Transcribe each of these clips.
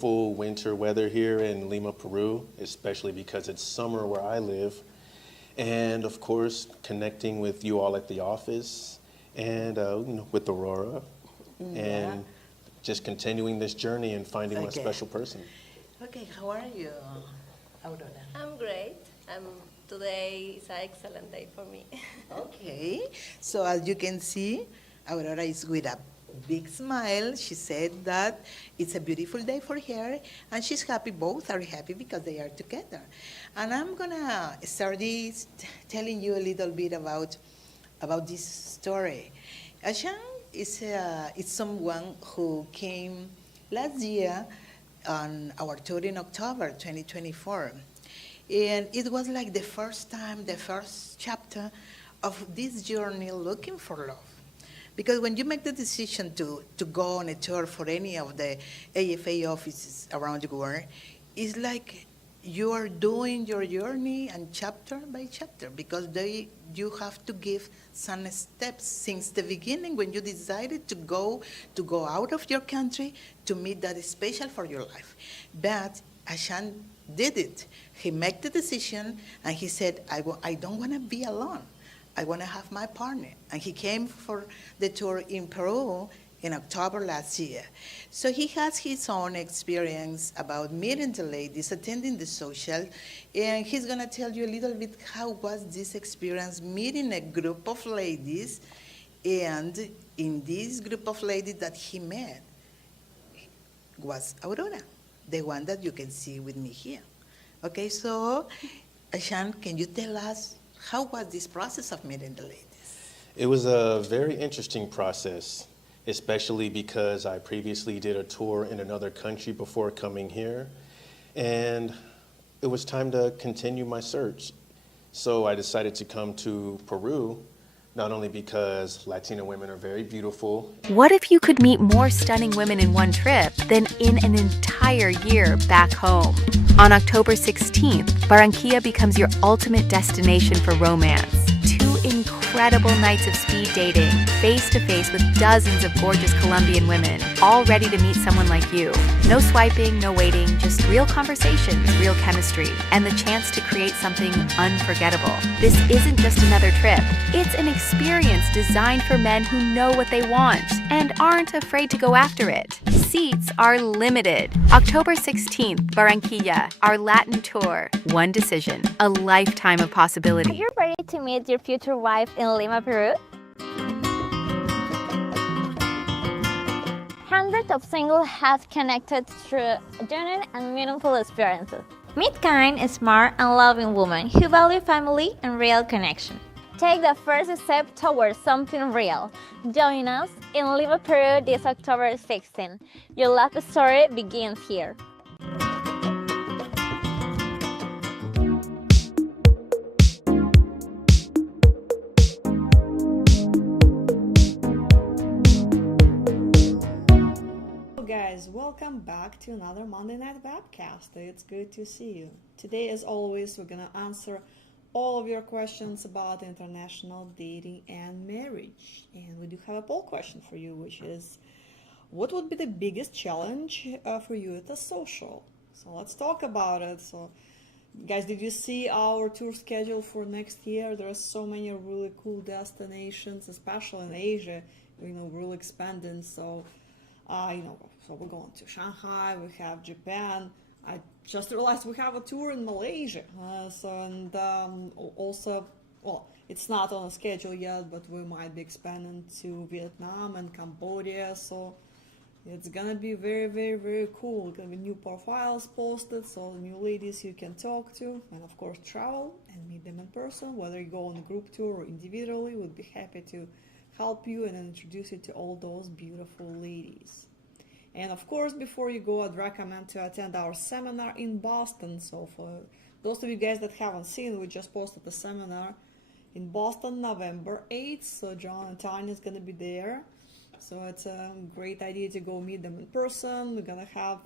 Full winter weather here in Lima, Peru, especially because it's summer where I live. And of course, connecting with you all at the office and with Aurora Yeah. and just continuing this journey and finding my Okay. special person. Okay, how are you, Aurora? I'm great. Today is an excellent day for me. Okay, so as you can see, Aurora is with a big smile. She said that it's a beautiful day for her, and she's happy. Both are happy because they are together. And I'm gonna start this telling you a little bit about this story. Ashan is someone who came last year on our tour in October 2024. And it was like the first time, the first chapter of this journey looking for love. Because when you make the decision to go on a tour for any of the AFA offices around the world, it's like you are doing your journey and chapter by chapter because you have to give some steps since the beginning when you decided to go out of your country to meet that is special for your life. But Ashan did it. He made the decision and he said, I don't want to be alone. I want to have my partner. And he came for the tour in Peru in October last year. So he has his own experience about meeting the ladies, attending the social, and he's going to tell you a little bit how was this experience meeting a group of ladies, and in this group of ladies that he met was Aurora, the one that you can see with me here. Okay, so Ashan, can you tell us how was this process of meeting the ladies? It was a very interesting process, especially because I previously did a tour in another country before coming here, and it was time to continue my search. So I decided to come to Peru, not only because Latina women are very beautiful. What if you could meet more stunning women in one trip than in an entire year back home? On October 16th, Barranquilla becomes your ultimate destination for romance. 2 incredible nights of speed dating, face-to-face with dozens of gorgeous Colombian women, all ready to meet someone like you. No swiping, no waiting, just real conversations, real chemistry, and the chance to create something unforgettable. This isn't just another trip. It's an experience designed for men who know what they want and aren't afraid to go after it. Seats are limited. October 16th, Barranquilla, our Latin tour. One decision, a lifetime of Are possibility. you ready to meet your future wife in Lima, Peru? Hundreds of singles have connected through genuine and meaningful experiences. Meet kind, smart, and loving women who value family and real connection. Take the first step towards something real. Join us in Lima, Peru this October 16. Your love story begins here. Hello guys, welcome back to another Monday Night Webcast. It's good to see you. Today, as always, we're gonna answer all of your questions about international dating and marriage. And we do have a poll question for you, which is, what would be the biggest challenge for you at a social? So let's talk about it. So guys, did you see our tour schedule for next year? There are so many really cool destinations, especially in Asia, really expanding. So so we're going to Shanghai, we have Japan. I just realized we have a tour in Malaysia. Also, well, it's not on a schedule yet, but we might be expanding to Vietnam and Cambodia. So it's gonna be very, very, very cool. Gonna be new profiles posted, so new ladies you can talk to, and of course travel and meet them in person. Whether you go on a group tour or individually, we'd be happy to help you and introduce you to all those beautiful ladies. And of course, before you go, I'd recommend to attend our seminar in Boston. So for those of you guys that haven't seen, we just posted a seminar in Boston, November 8th. So John and Tanya is going to be there. So it's a great idea to go meet them in person. We're going to have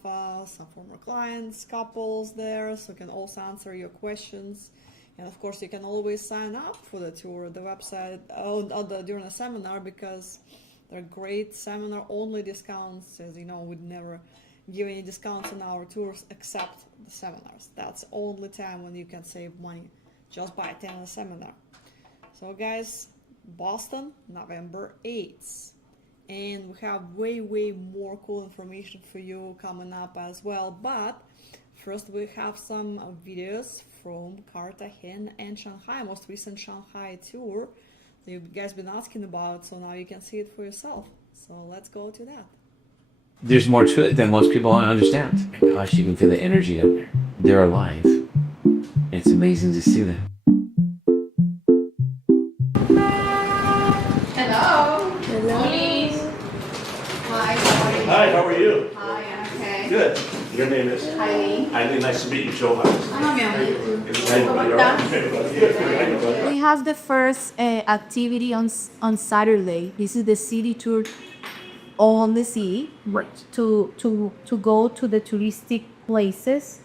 some former clients, couples there, so we can also answer your questions. And of course, you can always sign up for the tour, the website, during the seminar, because they're great seminar only discounts. As you know, we'd never giving discounts on our tours except the seminars. That's the only time when you can save money, just by attending a seminar. So guys, Boston, November 8th. And we have way more cool information for you coming up as well. But first we have some videos from Cartagena and Shanghai, most recent Shanghai tour that you guys been asking about, so now you can see it for yourself. So let's go to that. There's more to it than most people understand. Gosh, you can feel the energy up there. They're alive. It's amazing to see that. Hello. Hello. Hi, how are you? Hi, how are you? Hi, I'm okay. Good. Your name is? Eileen. Eileen, nice to meet you. Joe Hines. Ah, mi amor. ¿Cómo We have the first activity on Saturday. This is the city tour on the sea. Right. To go to the touristic places.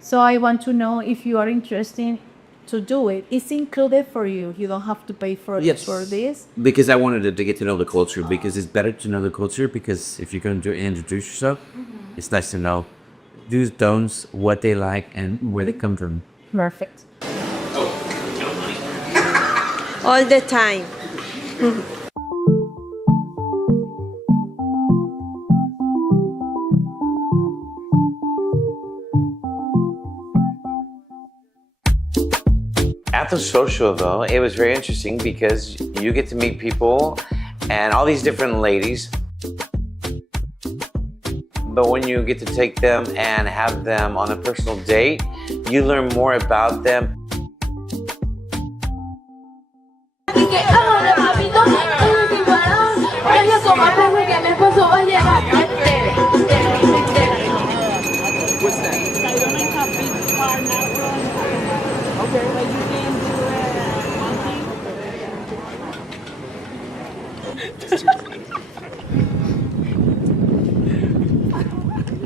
So I want to know if you are interested to do it. It's included for you. You don't have to pay for this. Because I wanted to get to know the culture, because it's better to know the culture, because if you're going to introduce yourself, it's nice to know do's, don'ts, what they like, and where they come from. Perfect. All the time. At the social, though, it was very interesting because you get to meet people and all these different ladies. But when you get to take them and have them on a personal date, you learn more about them. What's that? I don't have big car, not run. Okay. But you can do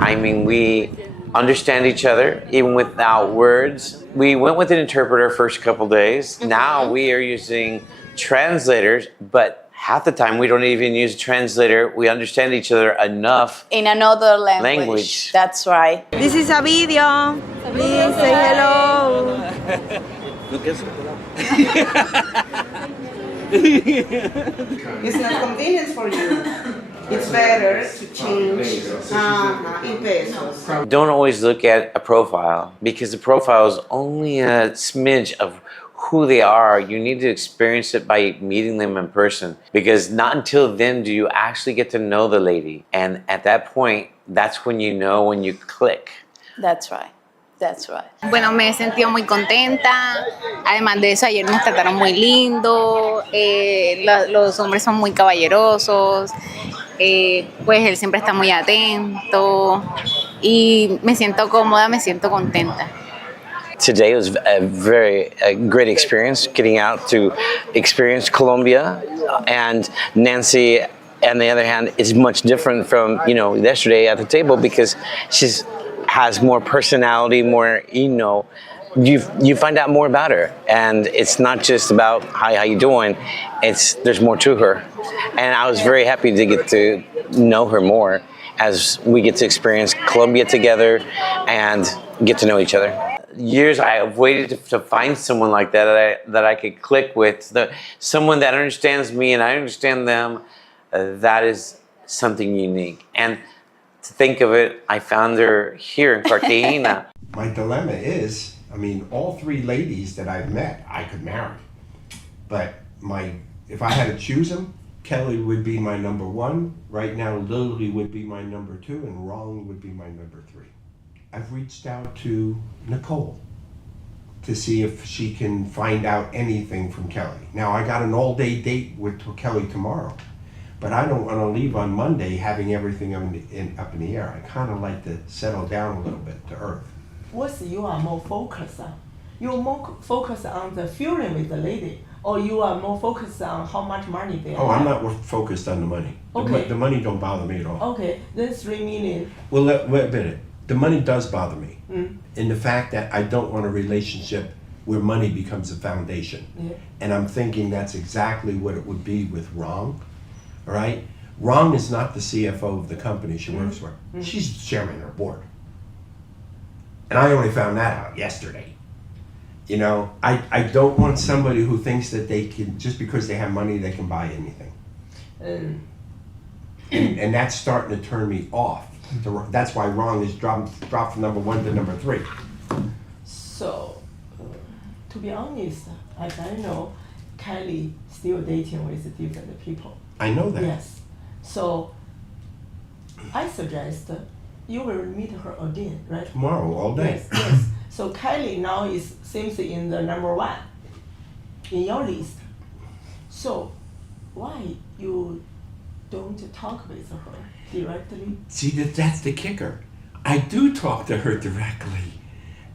I mean, we understand each other even without words. We went with an interpreter first couple days. Now we are using translators, but half the time we don't even use a translator. We understand each other enough. In another language. That's right. This is a video. Please say hello. It's not convenience for you. It's better to change in pesos. Don't always look at a profile, because the profile is only a smidge of who they are. You need to experience it by meeting them in person, because not until then do you actually get to know the lady. And at that point, that's when you know when you click. That's right. That's right. Bueno, me he sentido muy contenta. Además de eso, ayer nos trataron muy lindo. Los hombres son muy caballerosos. Pues él siempre está muy atento. Y me siento cómoda, me siento contenta. Today was a great experience, getting out to experience Colombia. And Nancy, on the other hand, is much different from, yesterday at the table, because she's has more personality, more, you find out more about her. And it's not just about, hi, how you doing? There's more to her. And I was very happy to get to know her more as we get to experience Colombia together and get to know each other. Years I have waited to find someone like that I could click with, someone that understands me and I understand them. That is something unique. And to think of it, I found her here in Cartagena. My dilemma is, all three ladies that I've met, I could marry. But if I had to choose them, Kelly would be my number one. Right now, Lily would be my number two, and Ron would be my number three. I've reached out to Nicole to see if she can find out anything from Kelly. Now, I got an all-day date with Kelly tomorrow. But I don't want to leave on Monday having everything up in the air. I kind of like to settle down a little bit to earth. What you are more focused on? You're more focused on the feeling with the lady, or you are more focused on how much money they have? Oh, I'm not focused on the money. Okay. The money don't bother me at all. Okay, then 3 million. Well, wait a minute. The money does bother me. In the fact that I don't want a relationship where money becomes a foundation. Yeah. And I'm thinking that's exactly what it would be with Ron. All right, Rong is not the CFO of the company she works for. She's the chairman of her board. And I only found that out yesterday. You know, I don't want somebody who thinks that they can, just because they have money, they can buy anything. And that's starting to turn me off. That's why Rong is dropped from number 1 to number 3. So, to be honest, as I know, Kylie still dating with different people. I know that. Yes. So, I suggest you will meet her again, right? Tomorrow, all day. Yes, yes. So Kylie now seems in the number 1 in your list. So, why you don't talk with her directly? See, that's the kicker. I do talk to her directly.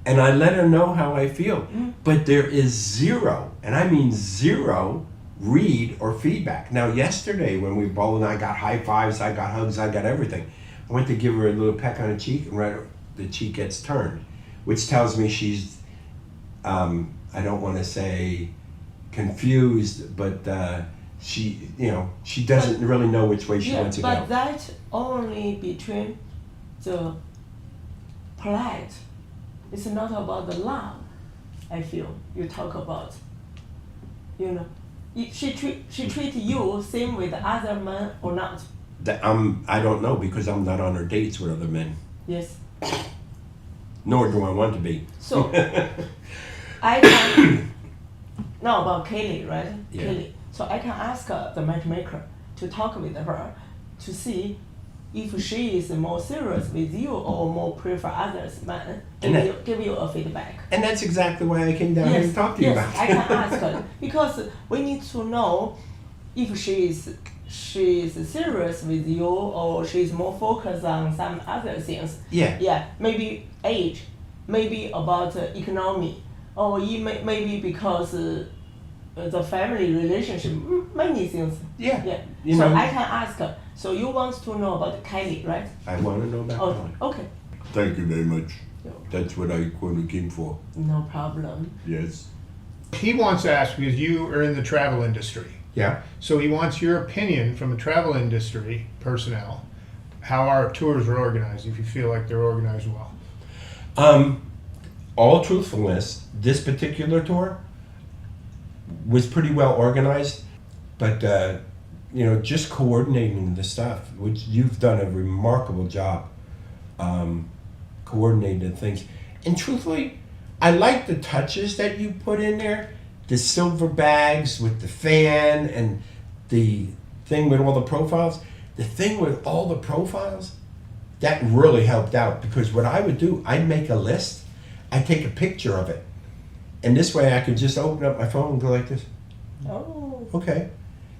And I let her know how I feel. But there is zero, and I mean zero, read or feedback. Now, yesterday when we bowled, I got high fives, I got hugs, I got everything. I went to give her a little peck on the cheek, and right, the cheek gets turned, which tells me she's, I don't want to say confused, but she, you know, she doesn't really know which way she wants to go. But that only between the polite. It's not about the love, I feel. You talk about, you know. She treat you same with other men or not? I don't know, because I'm not on her dates with other men. Yes. Nor do I want to be. So, I can, now about Kaylee, right? Yeah. Kaylee. So I can ask the matchmaker to talk with her to see if she is more serious with you or more prefer others man, give you a feedback. And that's exactly why I came down here to talk to you about it. I can ask her, because we need to know if she is serious with you or she is more focused on some other things. Yeah. Yeah, maybe age, maybe about economy, or maybe because the family relationship, many things. Yeah. Yeah. You so know, I can ask her. So you want to know about Kylie, right? I want to know about Kylie. Okay. Thank you very much. That's what I came for. No problem. Yes. He wants to ask, because you are in the travel industry. Yeah. So he wants your opinion from a travel industry personnel, how our tours are organized, if you feel like they're organized well. All truthfulness, this particular tour was pretty well organized, but you know, just coordinating the stuff, which you've done a remarkable job coordinating things. And truthfully, I like the touches that you put in there, the silver bags with the fan and the thing with all the profiles. The thing with all the profiles, that really helped out, because what I would do, I'd make a list, I'd take a picture of it, and this way I could just open up my phone and go like this. Oh. Okay.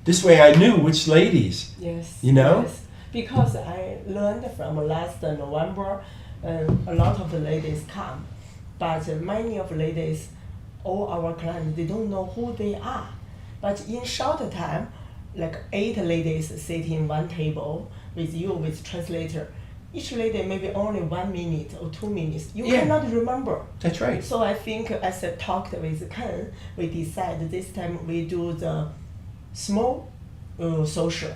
This way I knew which ladies. Yes. You know? Yes. Because I learned from last November, a lot of the ladies come, but many of the ladies, all our clients, they don't know who they are. But in short time, like 8 ladies sitting in one table with you with translator. Each lady maybe only 1 minute or 2 minutes. You cannot remember. That's right. So I think as I talked with Ken, we decided this time we do the small social,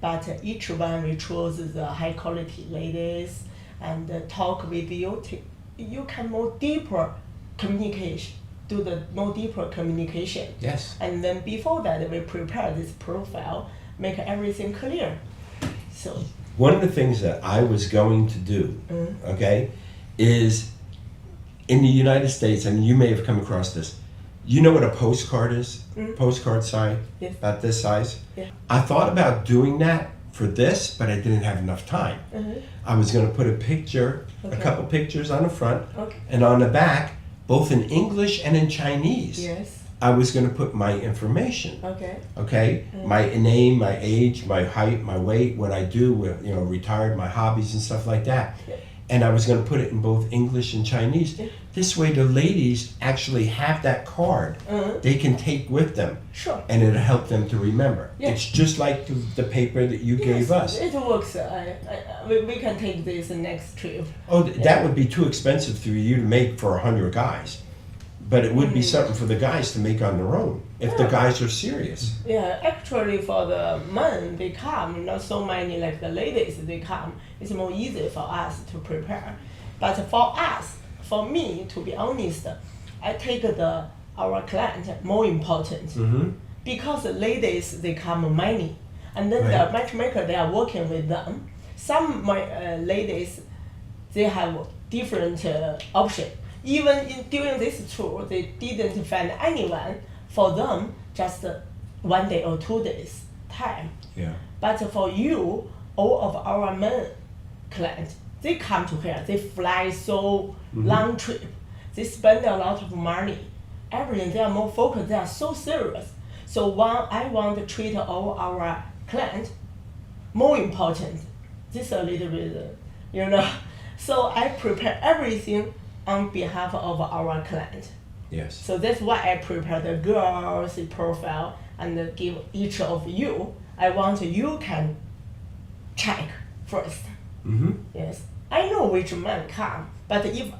but each one we chose the high quality ladies and talk with you. You can more deeper communication, do the more deeper communication. Yes. And then before that, we prepare this profile, make everything clear. So. One of the things that I was going to do, okay, is in the United States, and you may have come across this, you know what a postcard is? Postcard size? Yes. About this size? Yeah. I thought about doing that for this, but I didn't have enough time. I was going to put a picture, a couple pictures on the front, and on the back, both in English and in Chinese. Yes. I was going to put my information. Okay. Okay, my name, my age, my height, my weight, what I do, you know, retired, my hobbies and stuff like that. Yeah. And I was going to put it in both English and Chinese. This way, the ladies actually have that card they can take with them. Sure. And it'll help them to remember. Yeah. It's just like the paper that you gave us. It works. We can take this next trip. Oh, that would be too expensive for you to make for 100 guys. But it would be something for the guys to make on their own. if the guys are serious. Yeah, actually for the men, they come, not so many like the ladies, they come. It's more easy for us to prepare. But for us, for me, to be honest, I take our client more important. Because the ladies, they come many. And then the matchmaker, they are working with them. Some ladies, they have different options. Even during this tour, they didn't find anyone for them, just 1 day or 2 days time. Yeah. But for you, all of our men clients, they come to here, they fly so long trip, they spend a lot of money, everything, they are more focused, they are so serious. So I want to treat all our clients more important. This is a little bit, So I prepare everything on behalf of our client. Yes. So that's why I prepare the girls' profile and give each of you. I want you can check first. Yes. I know which man come, but if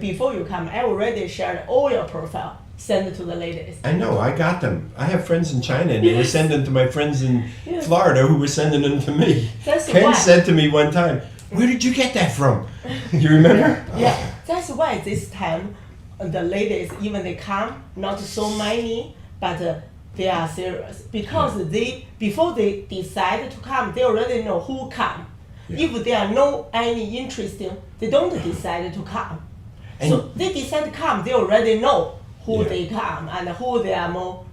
before you come, I already shared all your profile, send it to the ladies. I know, I got them. I have friends in China, and they were sending to my friends in Florida who were sending them to me. That's Ken why. said to me one time, "Where did you get that from?" You remember? Yeah, that's why this time the ladies, even they come, not so many, but they are serious. Because before they decide to come, they already know who come. If there are no any interesting, they don't decide to come. So they decide to come, they already know who they come and who they are more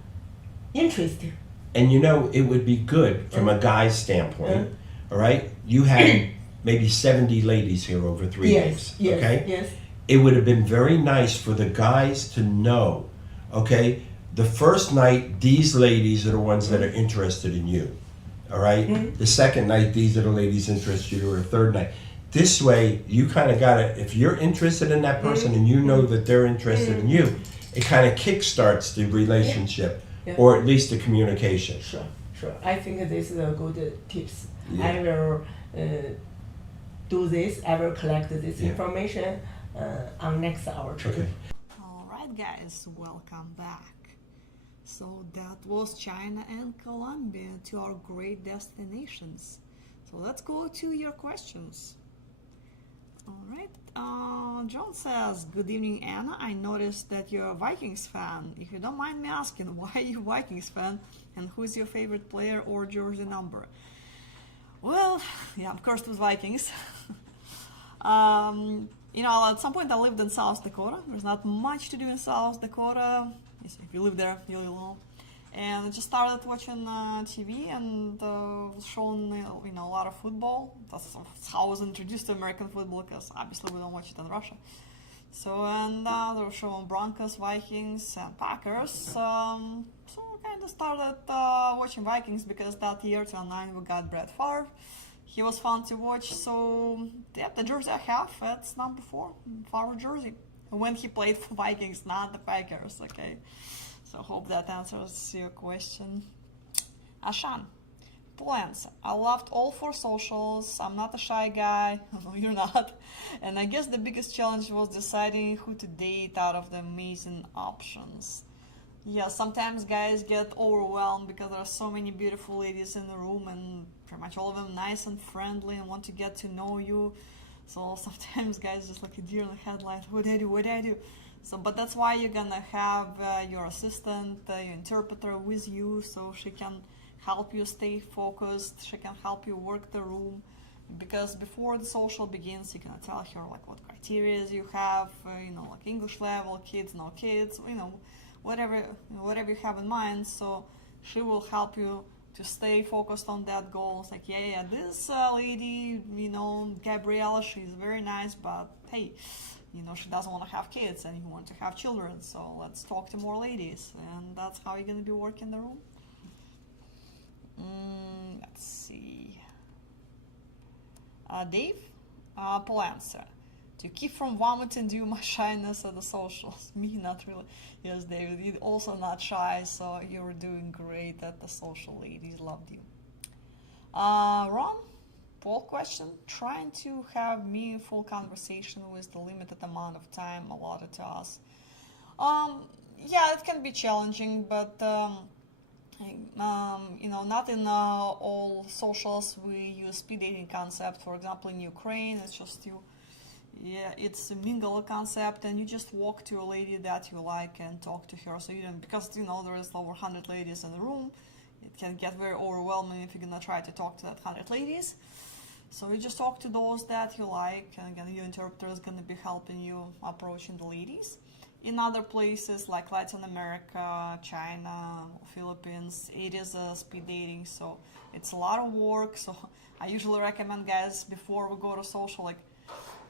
interested. And it would be good from a guy's standpoint, all right? You had maybe 70 ladies here over 3 days, okay? Yes. It would have been very nice for the guys to know, okay? The first night, these ladies are the ones that are interested in you, all right? The second night, these are the ladies interested in you, or the third night. This way, you kind of got to, if you're interested in that person and you know that they're interested in you, it kind of kickstarts the relationship, or at least the communication. Sure. I think this is a good tips. Yeah. I will do this, I will collect this information on next hour trip. Okay. Alright guys, welcome back. So that was China and Colombia, two our great destinations. So let's go to your questions. Alright, John says, "Good evening, Anna. I noticed that you're a Vikings fan. If you don't mind me asking, why are you a Vikings fan and who's your favorite player or jersey number?" Well, yeah, I'm cursed with Vikings. At some point I lived in South Dakota. There's not much to do in South Dakota. If you live there, you'll know. And I just started watching TV and was shown, a lot of football. That's how I was introduced to American football, because obviously we don't watch it in Russia. So, and they were showing Broncos, Vikings, and Packers. So I kind of started watching Vikings because that year, 2009, we got Brett Favre. He was fun to watch. So, the jersey I have, it's number 4, Favre jersey. When he played for Vikings, not the Packers, okay? So hope that answers your question. Ashan, plans. I loved all 4 socials. I'm not a shy guy. No, you're not. And I guess the biggest challenge was deciding who to date out of the amazing options. Yeah, sometimes guys get overwhelmed because there are so many beautiful ladies in the room and pretty much all of them nice and friendly and want to get to know you. So sometimes guys just like a deer in the headlights. What do I do? So, but that's why you're gonna have your assistant, your interpreter with you, so she can help you stay focused. She can help you work the room, because before the social begins, you're gonna tell her like what criteria you have, like English level, kids, no kids, whatever you have in mind. So she will help you to stay focused on that goal. It's like, this lady, Gabriella, she's very nice, but hey, she doesn't want to have kids and you want to have children, so let's talk to more ladies. And that's how you're going to be working the room. Let's see. Dave, Polanza. To keep from vomiting due my shyness at the socials. Me, not really. Yes, David, you're also not shy, so you were doing great at the social. Ladies loved you. Ron, poll question. Trying to have meaningful conversation with the limited amount of time allotted to us. Yeah, it can be challenging, but not in all socials we use speed dating concept. For example, in Ukraine, it's just it's a mingle concept, and you just walk to a lady that you like and talk to her. So because there is over 100 ladies in the room, it can get very overwhelming if you're gonna try to talk to that 100 ladies. So you just talk to those that you like, and again, your interpreter is gonna be helping you approaching the ladies. In other places like Latin America, China, Philippines, it is speed dating, so it's a lot of work. So I usually recommend guys before we go to social, like,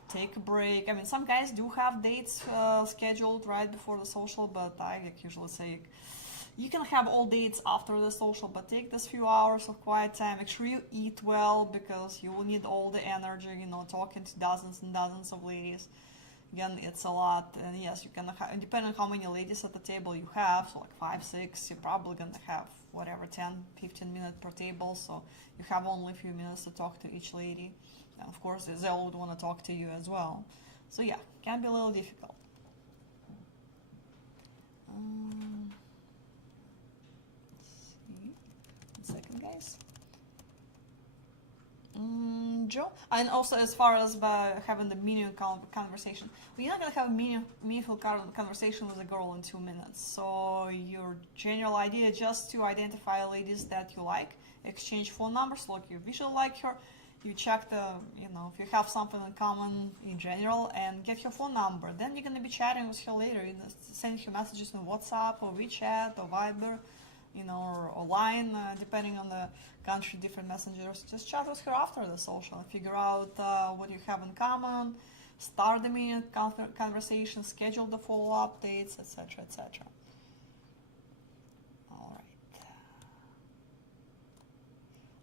take a break. I mean, some guys do have dates scheduled right before the social, but I usually say you can have all dates after the social, but take this few hours of quiet time. Make sure you eat well, because you will need all the energy, talking to dozens and dozens of ladies. Again, it's a lot, and yes, you can have, depending on how many ladies at the table you have, so like 5, 6, you're probably gonna have whatever 10, 15 minutes per table, so you have only a few minutes to talk to each lady, and of course they all would want to talk to you as well. So yeah, can be a little difficult. Let's see. 1 second, guys. Joe, and also as far as having the meaningful conversation, we're not gonna have a meaningful conversation with a girl in 2 minutes. So your general idea is just to identify ladies that you like, exchange phone numbers, look, you visually like her, you check if you have something in common in general, and get her phone number. Then you're gonna be chatting with her later, sending her messages on WhatsApp or WeChat or Viber, or line, depending on the country, different messengers. Just chat with her after the social, figure out what you have in common, start the meaningful conversation, schedule the follow-up dates, etc., etc. All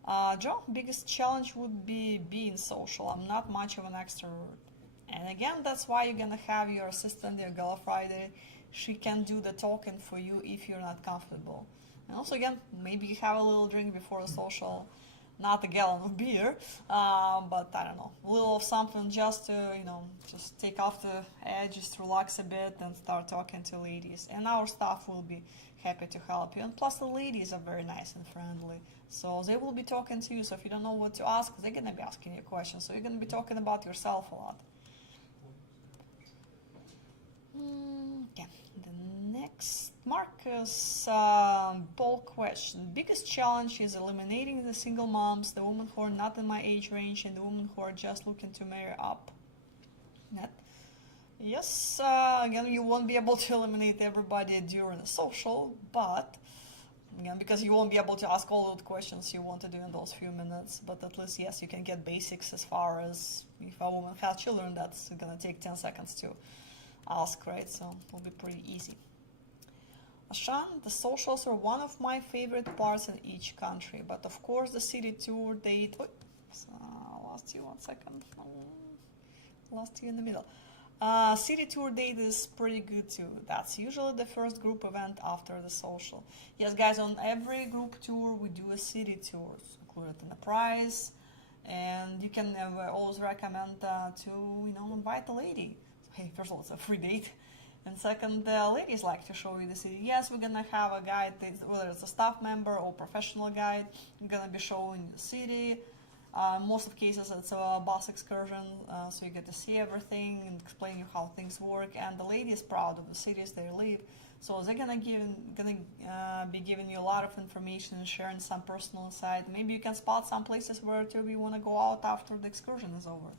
right. Joe, biggest challenge would be being social. I'm not much of an extrovert. And again, that's why you're gonna have your assistant, your girl Friday. She can do the talking for you if you're not comfortable. And also, again, maybe you have a little drink before the social, not a gallon of beer, but I don't know, a little of something just to, just take off the edge, just relax a bit and start talking to ladies. And our staff will be happy to help you. And plus, the ladies are very nice and friendly, so they will be talking to you. So if you don't know what to ask, they're gonna be asking you questions. So you're gonna be talking about yourself a lot. Yeah. The next, Marcus, poll question. Biggest challenge is eliminating the single moms, the women who are not in my age range, and the women who are just looking to marry up. Yes, again, you won't be able to eliminate everybody during the social, but again, because you won't be able to ask all the questions you want to do in those few minutes, but at least, yes, you can get basics as far as if a woman has children, that's gonna take 10 seconds to ask, right? So it'll be pretty easy. Ashan, the socials are one of my favorite parts in each country, but of course the city tour date. Lost you 1 second. Lost you in the middle. City tour date is pretty good too. That's usually the first group event after the social. Yes, guys, on every group tour we do a city tour, included in the price, and you can always recommend to invite a lady. Hey, first of all, it's a free date, and second, ladies like to show you the city. Yes, we're gonna have a guide, whether it's a staff member or professional guide, we're gonna be showing the city. Most of cases it's a bus excursion, so you get to see everything and explain you how things work, and the lady is proud of the cities they live, so they're gonna be giving you a lot of information and sharing some personal insight. Maybe you can spot some places where you want to go out after the excursion is over.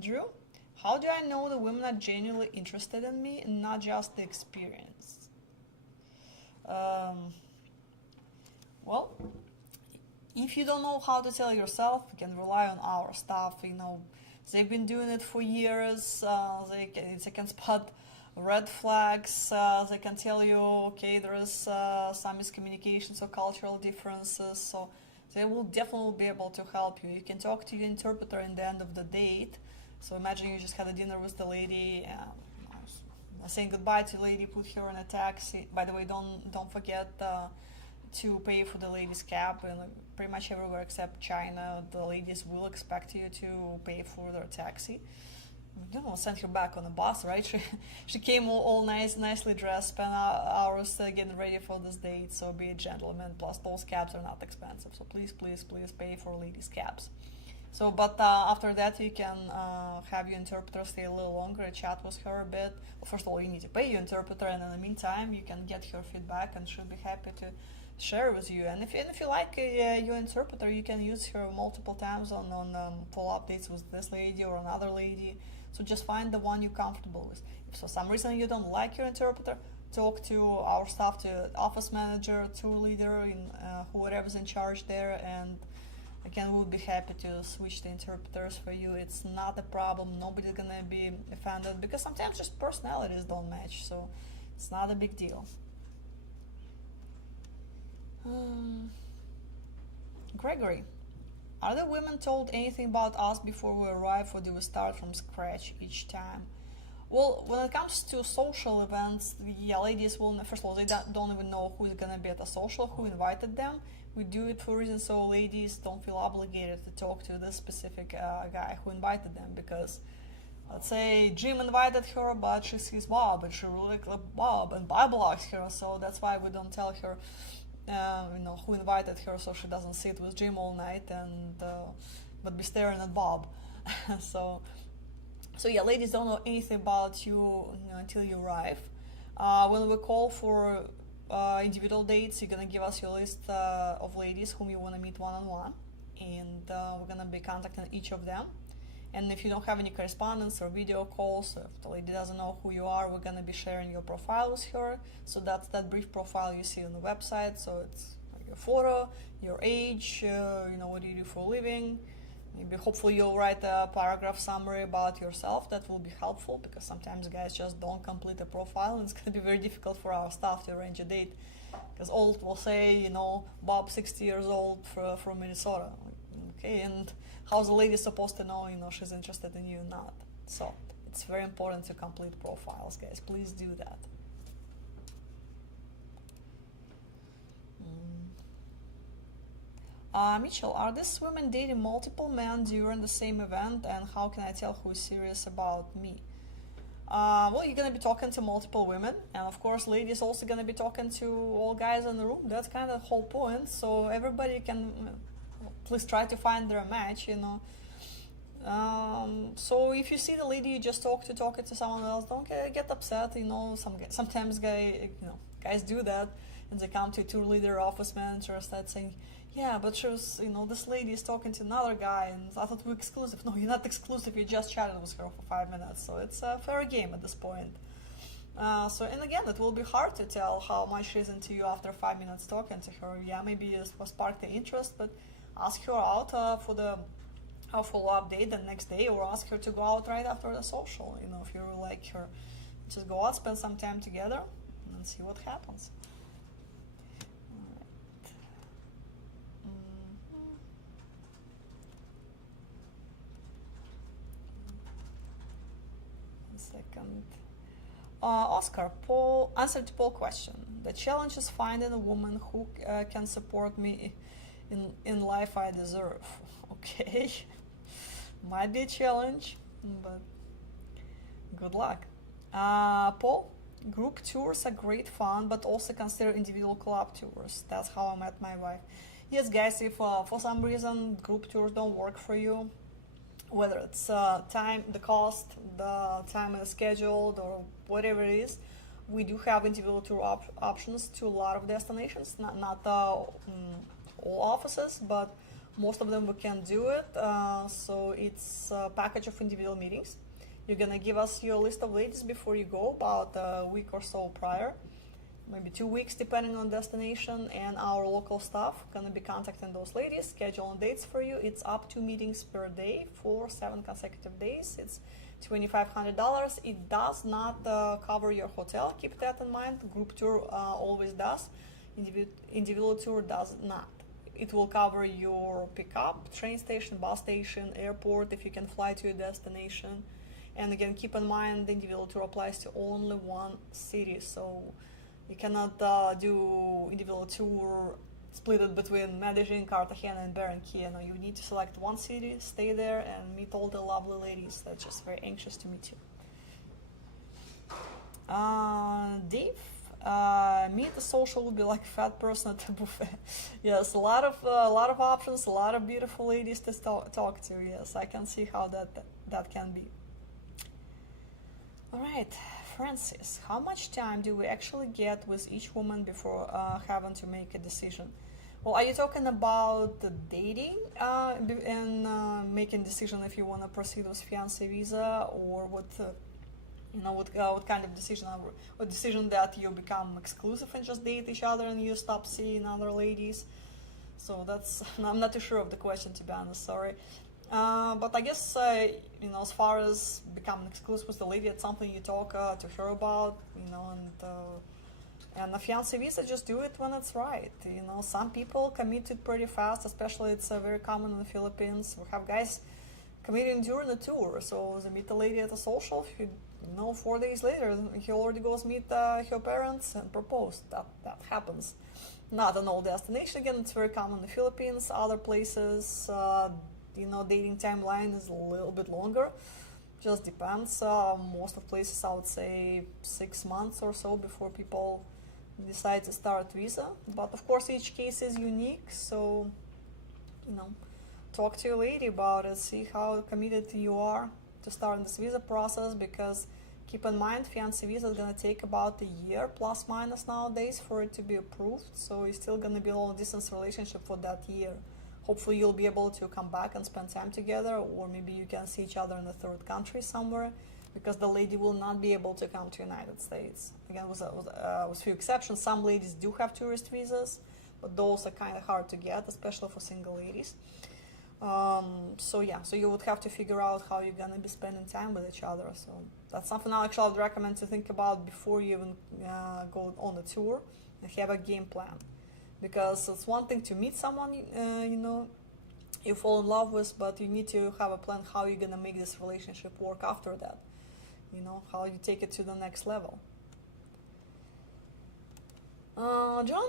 Drew, how do I know the women are genuinely interested in me and not just the experience? Well, if you don't know how to tell yourself, you can rely on our staff. They've been doing it for years. They can spot red flags. They can tell you, okay, there is some miscommunications or cultural differences. So they will definitely be able to help you. You can talk to your interpreter in the end of the date. So imagine you just had a dinner with the lady, saying goodbye to the lady, put her in a taxi. By the way, don't forget to pay for the ladies' cab. And pretty much everywhere except China, the ladies will expect you to pay for their taxi. send her back on the bus, right? She came all nicely dressed, spent hours getting ready for this date. So be a gentleman. Plus, those cabs are not expensive. So please pay for ladies' cabs. So, but after that, you can have your interpreter stay a little longer, chat with her a bit. Well, first of all, you need to pay your interpreter, and in the meantime, you can get her feedback, and she'll be happy to share with you. And if you like your interpreter, you can use her multiple times on follow-up dates with this lady or another lady. So just find the one you're comfortable with. If for some reason you don't like your interpreter, talk to our staff, to office manager, tour leader, whoever's in charge there, and again, we'll be happy to switch the interpreters for you. It's not a problem. Nobody's gonna be offended because sometimes just personalities don't match, so it's not a big deal. Gregory, are the women told anything about us before we arrive, or do we start from scratch each time? Well, when it comes to social events, ladies will, first of all, they don't even know who is gonna be at the social, who invited them. We do it for a reason so ladies don't feel obligated to talk to this specific guy who invited them, because let's say Jim invited her, but she sees Bob and she really likes Bob, and Bob likes her, so that's why we don't tell her who invited her, so she doesn't sit with Jim all night and but be staring at Bob. so yeah, ladies don't know anything about you, until you arrive. When we call for individual dates, you're gonna give us your list of ladies whom you want to meet one-on-one, and we're gonna be contacting each of them. And if you don't have any correspondence or video calls, if the lady doesn't know who you are, we're gonna be sharing your profile with her. So that's that brief profile you see on the website. So it's like your photo, your age, what do you do for a living. Maybe hopefully you'll write a paragraph summary about yourself. That will be helpful, because sometimes guys just don't complete a profile, and it's going to be very difficult for our staff to arrange a date, because all it will say, Bob, 60 years old, from Minnesota. Okay, and how's the lady supposed to know, she's interested in you or not? So it's very important to complete profiles, guys. Please do that. Mitchell, are these women dating multiple men during the same event, and how can I tell who is serious about me? Well, you're going to be talking to multiple women, and of course, ladies also going to be talking to all guys in the room. That's kind of the whole point, so everybody can please try to find their match, So if you see the lady you just talking to someone else, don't get upset. Sometimes guys do that, and they come to tour leader, office manager, start saying, yeah, but she was, this lady is talking to another guy, and I thought we're exclusive. No, you're not exclusive. You just chatted with her for 5 minutes, so it's a fair game at this point. And again, it will be hard to tell how much she's into you after 5 minutes talking to her. Yeah, maybe you spark the interest, but ask her out for the follow-up date the next day, or ask her to go out right after the social. If you really like her, just go out, spend some time together, and see what happens. Second. Oscar, answer to Paul's question. The challenge is finding a woman who can support me in life I deserve. Okay, might be a challenge, but good luck. Paul, group tours are great fun, but also consider individual club tours. That's how I met my wife. Yes, guys, if for some reason group tours don't work for you, whether it's time, the cost, the time is scheduled, or whatever it is, we do have individual tour options to a lot of destinations. Not all offices, but most of them we can do it. So it's a package of individual meetings. You're gonna give us your list of ladies before you go, about a week or so prior, maybe 2 weeks depending on destination, and our local staff gonna be contacting those ladies, scheduling dates for you. It's up to meetings per day for 7 consecutive days. It's $2,500. It does not cover your hotel. Keep that in mind. Group tour always does. Individual tour does not. It will cover your pickup, train station, bus station, airport, if you can fly to your destination. And again, keep in mind the individual tour applies to only one city, so you cannot do individual tour split it between Medellin, Cartagena, and Barranquilla. You need to select one city, stay there, and meet all the lovely ladies that are just very anxious to meet you. Dave, meet the social will be like fat person at a buffet. Yes, a lot of options, a lot of beautiful ladies to talk to. Yes, I can see how that can be. All right, Francis, how much time do we actually get with each woman before having to make a decision? Well, are you talking about the dating and making decision if you want to proceed with fiancé visa, or what kind of decision, or decision that you become exclusive and just date each other and you stop seeing other ladies? So I'm not too sure of the question, to be honest, sorry. But I guess, as far as becoming exclusive with the lady, it's something you talk to her about, and a fiancé visa, just do it when it's right. Some people commit to it pretty fast, especially it's very common in the Philippines. We have guys committing during the tour, so they meet the lady at a social, 4 days later, he already goes meet her parents and propose. That happens. Not on all destinations, again, it's very common in the Philippines. Other places, dating timeline is a little bit longer. Just depends. Most of places, I would say 6 months or so before people decide to start visa. But of course, each case is unique. So, talk to your lady about it. See how committed you are to start this visa process. Because keep in mind, fiancé visa is gonna take about a year plus minus nowadays for it to be approved. So it's still gonna be a long distance relationship for that year. Hopefully you'll be able to come back and spend time together, or maybe you can see each other in a third country somewhere, because the lady will not be able to come to United States. Again, with few exceptions, some ladies do have tourist visas, but those are kind of hard to get, especially for single ladies. So you would have to figure out how you're gonna be spending time with each other. So that's something I would recommend to think about before you even go on the tour, and have a game plan. Because it's one thing to meet someone, you fall in love with, but you need to have a plan how you're gonna make this relationship work after that. How you take it to the next level. John,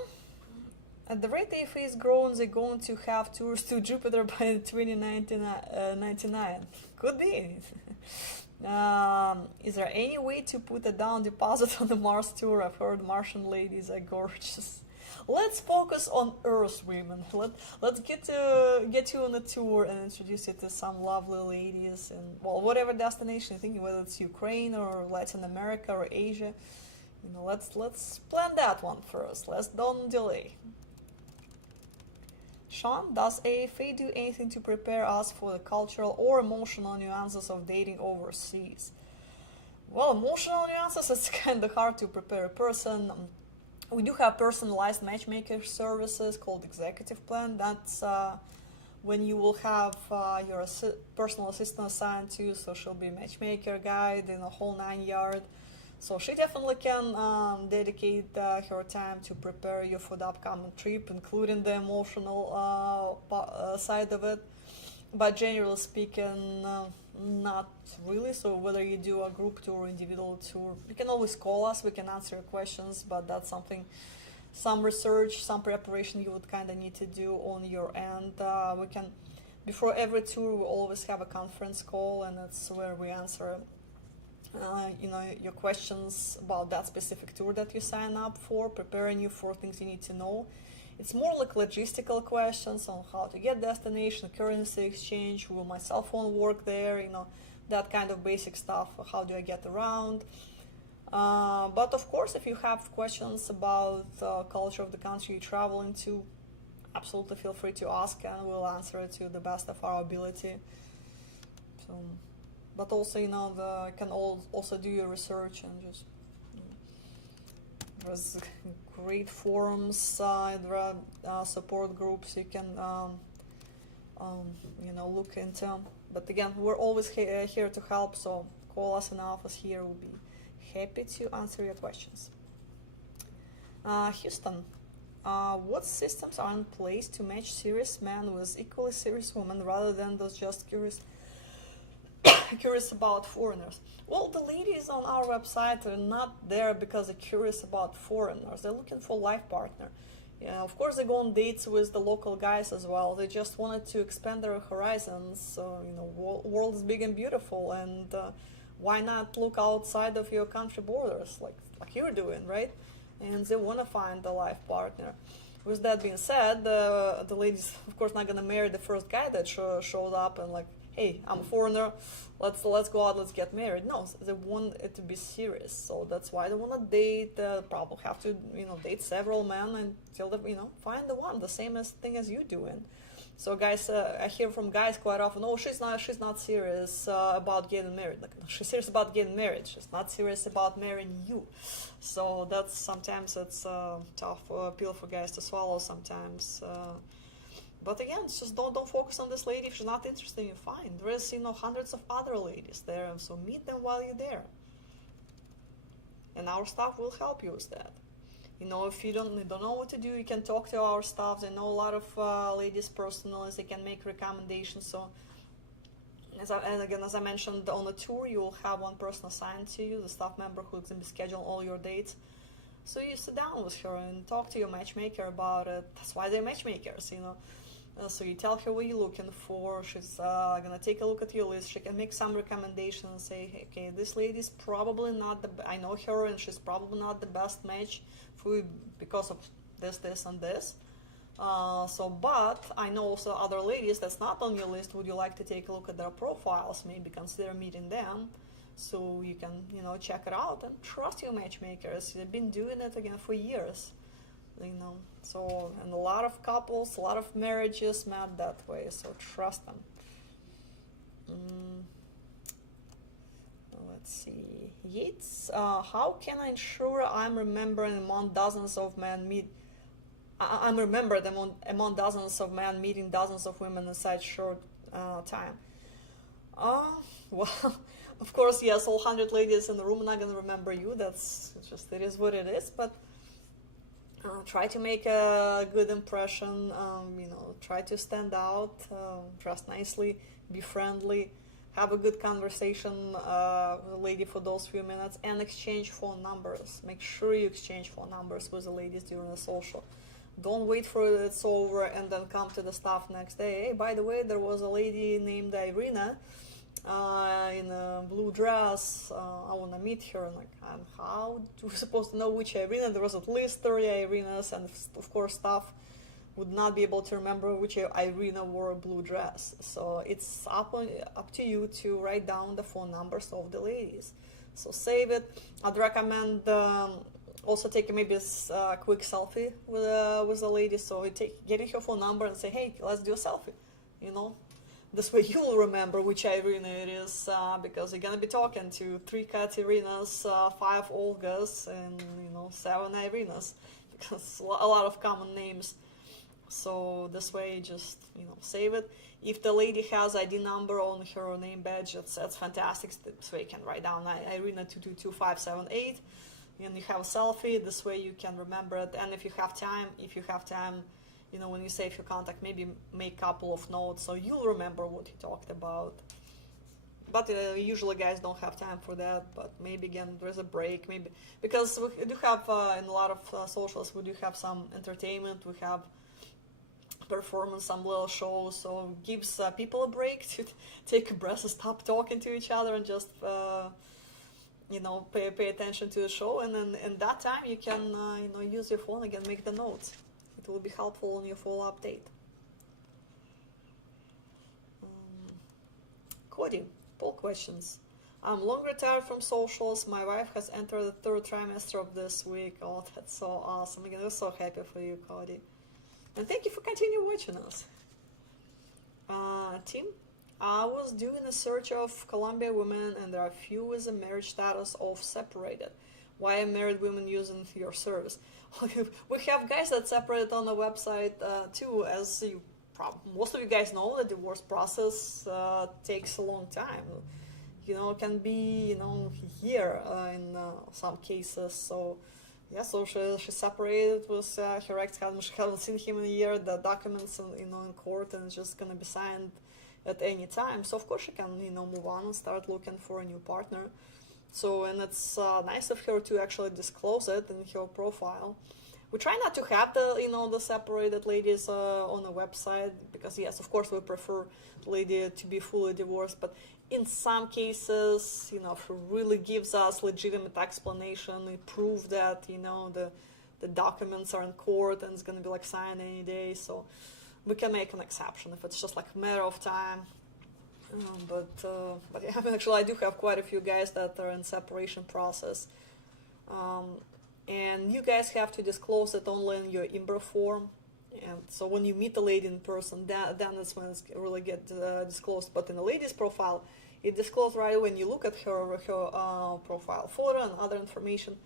at the rate AFA is growing, they're going to have tours to Jupiter by 2099. Could be. Is there any way to put a down deposit on the Mars tour? I've heard Martian ladies are gorgeous. Let's focus on Earth women. Let's get you on a tour and introduce you to some lovely ladies in whatever destination you're thinking, whether it's Ukraine or Latin America or Asia. Let's plan that one first. Let's don't delay. Sean, does AFA do anything to prepare us for the cultural or emotional nuances of dating overseas? Well, emotional nuances, it's kind of hard to prepare a person. We do have personalized matchmaker services called Executive Plan. That's when you will have your personal assistant assigned to you, so she'll be matchmaker, guide, in a whole 9 yards. So she definitely can dedicate her time to prepare you for the upcoming trip, including the emotional side of it. But generally speaking, not really. So whether you do a group tour or individual tour, you can always call us. We can answer your questions, but that's something, some research, some preparation you would kind of need to do on your end. We can, before every tour, we always have a conference call, and that's where we answer your questions about that specific tour that you sign up for, preparing you for things you need to know. It's more like logistical questions on how to get destination, currency exchange, will my cell phone work there, that kind of basic stuff. How do I get around? But of course, if you have questions about the culture of the country you're traveling to, absolutely feel free to ask, and we'll answer it to the best of our ability. So, but also, you can also do your research, and just there's great forums, there are support groups you can look into. But again, we're always here to help, so call us in our office here. We'll be happy to answer your questions. Houston, what systems are in place to match serious men with equally serious women rather than those just curious about foreigners? Well, the ladies on our website are not there because they're curious about foreigners. They're looking for life partner. Yeah, of course they go on dates with the local guys as well. They just wanted to expand their horizons. So, you know, world is big and beautiful, and why not look outside of your country borders, like you're doing, right? And they want to find a life partner. With that being said, the lady's of course not gonna marry the first guy that showed up and like, hey, I'm a foreigner, let's go out, let's get married. No, they want it to be serious. So that's why they want to date. Probably have to, you know, date several men until they, you know, find the one. The same thing as you doing. So guys, I hear from guys quite often, oh, she's not serious about getting married. Like, no, she's serious about getting married. She's not serious about marrying you. So that's sometimes it's tough pill for guys to swallow sometimes. But again, just don't focus on this lady. If she's not interested in you, fine. There is, you know, hundreds of other ladies there, so meet them while you're there. And our staff will help you with that. You know, if you don't know what to do, you can talk to our staff. They know a lot of ladies personally. They can make recommendations. So, as I mentioned, on the tour, you will have one person assigned to you, the staff member who's going to be scheduling all your dates. So you sit down with her and talk to your matchmaker about it. That's why they're matchmakers, you know. So you tell her what you're looking for. She's gonna take a look at your list. She can make some recommendations and say, hey, okay, this lady's probably not I know her, and she's probably not the best match for you because of this, and this. But I know also other ladies that's not on your list. Would you like to take a look at their profiles? Maybe consider meeting them, so you can, you know, check it out and trust your matchmakers. They've been doing it again for years. You know, so, and a lot of couples, a lot of marriages met that way, so trust them. Let's see. Yates, how can I ensure I'm remembering among dozens of men I'm remembered among dozens of men meeting dozens of women in such short time? Well, of course, yes, all 100 ladies in the room are not going to remember you. That's just, it is what it is, but try to make a good impression, you know, try to stand out, dress nicely, be friendly, have a good conversation with a lady for those few minutes, and exchange phone numbers. Make sure you exchange phone numbers with the ladies during the social. Don't wait for it's over and then come to the staff next day. Hey, by the way, there was a lady named Irina in a blue dress. I want to meet her. And how do we supposed to know which Irina? There was at least 30 Irinas, and of course staff would not be able to remember which Irina wore a blue dress. So it's up to you to write down the phone numbers of the ladies. So save it. I'd recommend also taking maybe a quick selfie with a lady. So getting her phone number and say, hey, let's do a selfie, you know. This way you'll remember which Irina it is, because you're gonna be talking to 3 Katerinas, 5 Olgas, and 7 Irinas, because a lot of common names. So this way, just save it. If the lady has ID number on her name badge, that's fantastic. So you can write down Irina 222578, and you have a selfie. This way you can remember it. And if you have time, when you save your contact, maybe make a couple of notes so you'll remember what you talked about. But usually guys don't have time for that. But maybe again there's a break, maybe because we do have in a lot of socials we do have some entertainment. We have performance, some little shows, so it gives people a break to take a breath, stop talking to each other, and just pay attention to the show. And then in that time you can use your phone again, make the notes. It will be helpful on your full update. Cody, poll questions. I'm long retired from socials. My wife has entered the 3rd trimester of this week. Oh, that's so awesome. Again, we're so happy for you, Cody. And thank you for continuing watching us. Tim, I was doing a search of Colombia women, and there are few with a marriage status of separated. Why are married women using your service? We have guys that separated on the website too, as most of you guys know. The divorce process takes a long time. It can be a year in some cases. So yeah, so she separated with her ex-husband. She hasn't seen him in a year. The documents in court, and it's just gonna be signed at any time. So of course she can move on and start looking for a new partner. So, and it's nice of her to actually disclose it in her profile. We try not to have the separated ladies on the website, because yes, of course we prefer the lady to be fully divorced, but in some cases, if it really gives us legitimate explanation, we prove that the documents are in court and it's going to be like signed any day, so we can make an exception if it's just like a matter of time. But yeah, actually I do have quite a few guys that are in separation process, and you guys have to disclose it only in your IMBRA form. And so when you meet the lady in person, then that's when it's really get disclosed. But in the lady's profile, it disclosed right when you look at her profile photo and other information.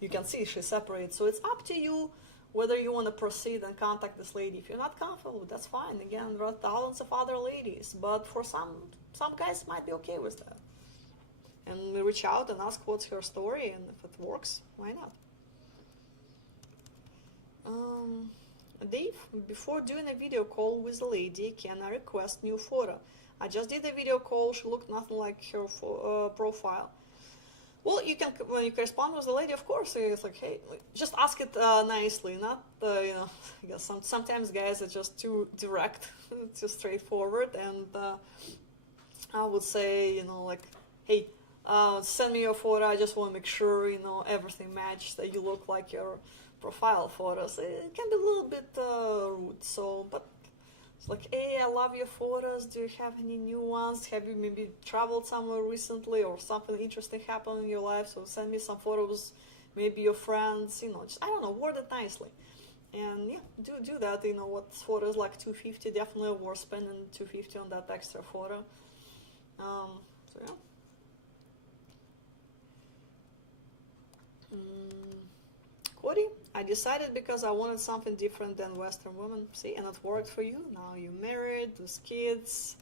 You can see she's separated. So it's up to you whether you want to proceed and contact this lady. If you're not comfortable, that's fine. Again, there are thousands of other ladies, but for some guys might be okay with that. And we reach out and ask what's her story, and if it works, why not? Dave, before doing a video call with a lady, can I request new photo? I just did a video call. She looked nothing like her profile. Well, you can, when you correspond with the lady, of course, it's like, hey, just ask it nicely, not, I guess sometimes guys are just too direct, too straightforward, and I would say, like, hey, send me your photo, I just want to make sure, everything matches, that you look like your profile photos. It can be a little bit rude, so, but it's like, hey, I love your photos, do you have any new ones? Have you maybe traveled somewhere recently or something interesting happened in your life? So send me some photos, maybe your friends, just, I don't know, word it nicely. And yeah, do that, what photo is like $250, definitely worth spending $250 on that extra photo. So yeah. Cody, I decided because I wanted something different than Western women. See, and it worked for you. Now you're married with kids,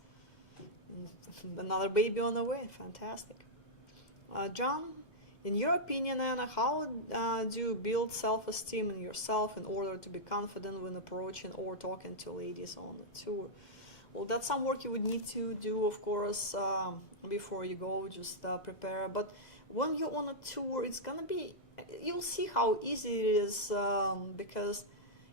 another baby on the way. Fantastic. John, in your opinion, Anna, how do you build self-esteem in yourself in order to be confident when approaching or talking to ladies on the tour? Well, that's some work you would need to do, of course, before you go, just prepare. But when you're on a tour, it's going to be, you'll see how easy it is, because,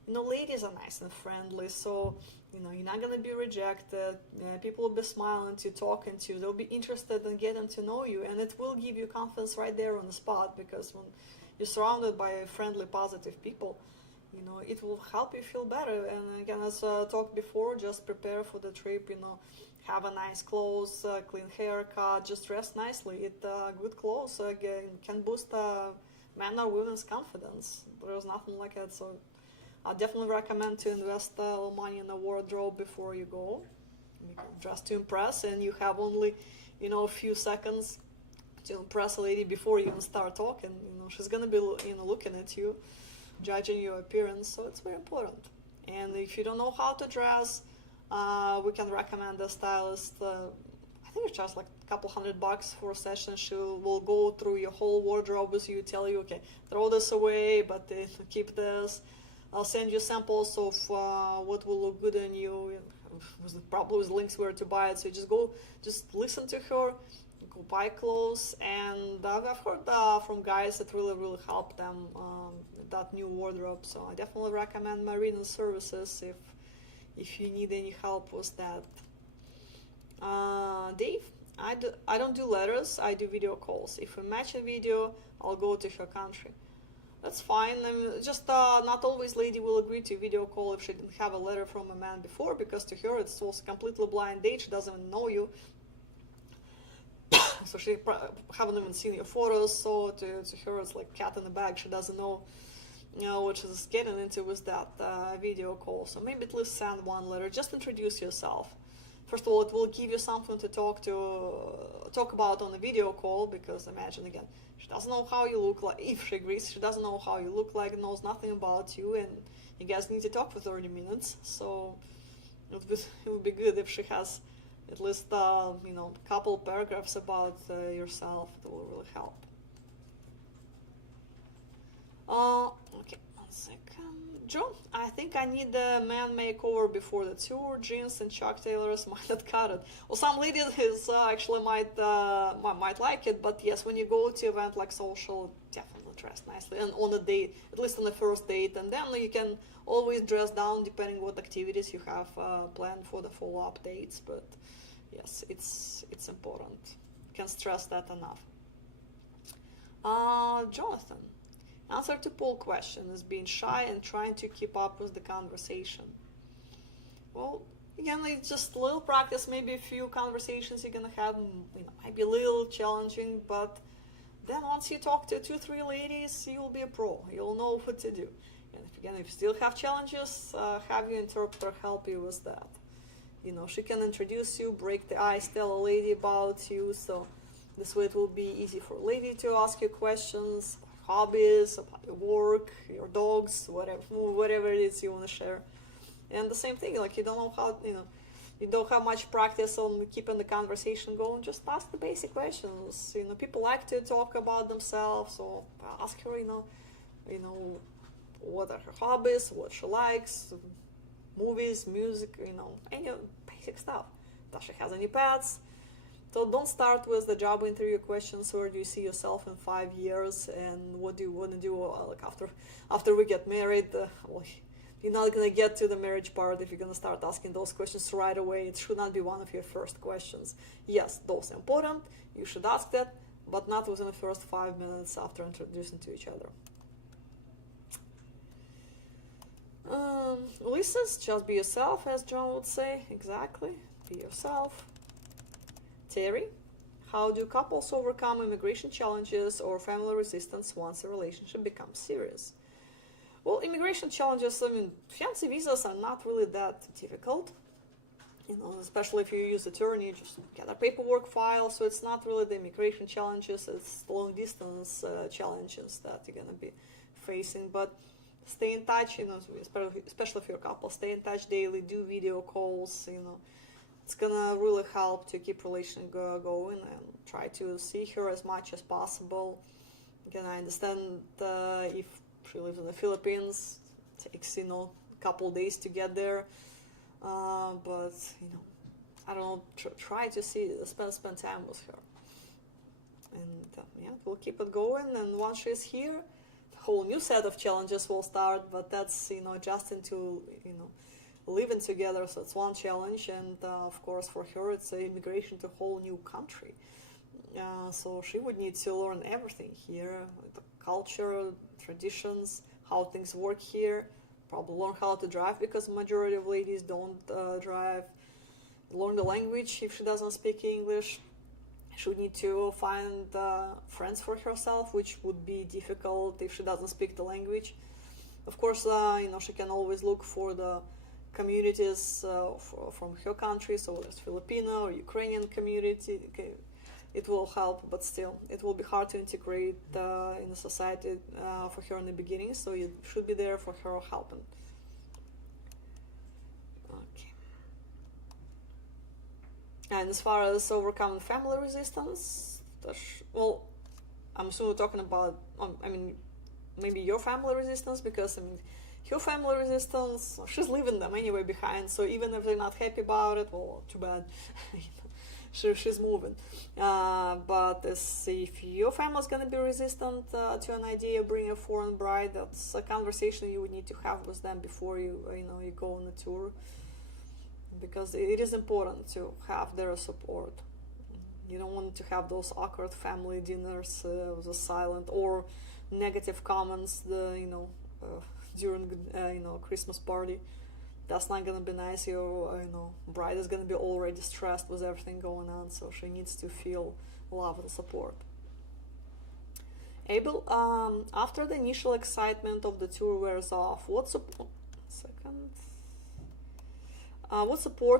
ladies are nice and friendly, so, you're not going to be rejected. People will be smiling to you, talking to you. They'll be interested in getting to know you, and it will give you confidence right there on the spot, because when you're surrounded by friendly, positive people, it will help you feel better. And again, as I talked before, just prepare for the trip, have a nice clothes, clean haircut, just dress nicely. Good clothes again can boost men or women's confidence. There's nothing like it. So I definitely recommend to invest a little money in a wardrobe before you go. You can dress to impress, and you have only, a few seconds to impress a lady before you even start talking. She's gonna be, looking at you, judging your appearance, so it's very important. And if you don't know how to dress, we can recommend a stylist. I think it's just like a couple $100 for a session. She will go through your whole wardrobe with you, tell you, okay, throw this away, but keep this. I'll send you samples of what will look good on you, probably with links where to buy it. So just listen to her, go buy clothes. And I've heard from guys that really helped them that new wardrobe. So I definitely recommend Marina Services if you need any help with that. Dave, I don't do letters, I do video calls. If we match a video, I'll go to her country. That's fine. I mean, just not always lady will agree to video call if she didn't have a letter from a man before, because to her it's also completely blind date. She doesn't even know you. So she haven't even seen your photos, so to her it's like cat in the bag. She doesn't know, what she's getting into with that video call. So maybe at least send one letter. Just introduce yourself. First of all, it will give you something to talk about on a video call, because imagine again, she doesn't know how you look like. If she agrees, she doesn't know how you look like, knows nothing about you, and you guys need to talk for 30 minutes. So it would be good if she has at least a couple paragraphs about yourself. That will really help. Okay, 1 second. Joe, I think I need a man makeover before the tour. Jeans and Chuck Taylors might not cut it. Well, some ladies actually might like it, but yes, when you go to event like social, definitely dress nicely, and on a date, at least on the first date, and then you can always dress down depending what activities you have planned for the follow-up dates. But yes, it's important. Can't stress that enough. Jonathan, answer to poll question is being shy and trying to keep up with the conversation. Well, again, it's just a little practice, maybe a few conversations you're gonna have, might be a little challenging, but then once you talk to 2-3 ladies, you'll be a pro. You'll know what to do. And if you still have challenges, have your interpreter help you with that. She can introduce you, break the ice, tell a lady about you, so this way it will be easy for a lady to ask you questions, hobbies, about your work, your dogs, whatever it is you want to share. And the same thing, like you don't know how, you don't have much practice on keeping the conversation going, just ask the basic questions. People like to talk about themselves, so ask her, what are her hobbies, what she likes, movies, music, any basic stuff. Does she have any pets? So don't start with the job interview questions. Where do you see yourself in 5 years, and what do you want to do like after we get married? Well, you're not going to get to the marriage part if you're going to start asking those questions right away. It should not be one of your first questions. Yes, those are important. You should ask that, but not within the first 5 minutes after introducing to each other. Lisa's just be yourself, as John would say. Exactly. Be yourself. Terry, how do couples overcome immigration challenges or family resistance once a relationship becomes serious? Well, immigration challenges, fiancé visas are not really that difficult. Especially if you use attorney, you just get a paperwork file, so it's not really the immigration challenges, it's long distance challenges that you're going to be facing. But stay in touch, especially if you're a couple, stay in touch daily, do video calls, it's gonna really help to keep relation going, and try to see her as much as possible. Again, I understand if she lives in the Philippines, it takes a couple days to get there, but I don't know, try to spend time with her, and we'll keep it going. And once she's here, a whole new set of challenges will start, but that's adjusting to living together, so it's one challenge. And of course for her it's immigration to a whole new country, so she would need to learn everything here, the culture, traditions, how things work here, probably learn how to drive, because majority of ladies don't drive, learn the language if she doesn't speak English. She would need to find friends for herself, which would be difficult if she doesn't speak the language. Of course, she can always look for the communities from her country, so whether it's Filipino or Ukrainian community, it will help, but still, it will be hard to integrate in the society for her in the beginning, so you should be there for her helping. Okay. And as far as overcoming family resistance, well, I'm assuming we're talking about, maybe your family resistance, because her family resistance, she's leaving them anyway behind, so even if they're not happy about it, well, too bad. She's moving. But if your family's going to be resistant to an idea of bringing a foreign bride, that's a conversation you would need to have with them before you go on a tour, because it is important to have their support. You don't want to have those awkward family dinners with a silent or negative comments during Christmas party. That's not gonna be nice. Your bride is gonna be already stressed with everything going on, so she needs to feel love and support. Abel, after the initial excitement of the tour wears off, what support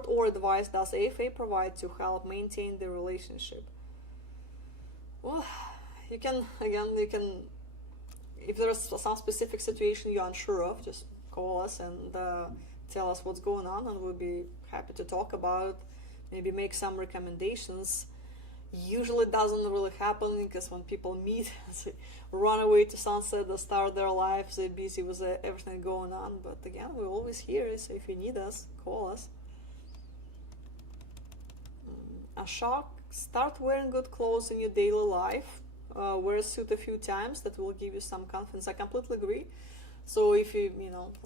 or advice does AFA provide to help maintain the relationship? Well, you can, if there's some specific situation you're unsure of, just call us and tell us what's going on, and we'll be happy to talk about it, maybe make some recommendations. Usually it doesn't really happen, because when people meet, they run away to sunset, they start their lives, they're busy with everything going on. But again, we're always here, so if you need us, call us. Ashok, start wearing good clothes in your daily life. wear a suit a few times. That will give you some confidence. I completely agree. So if you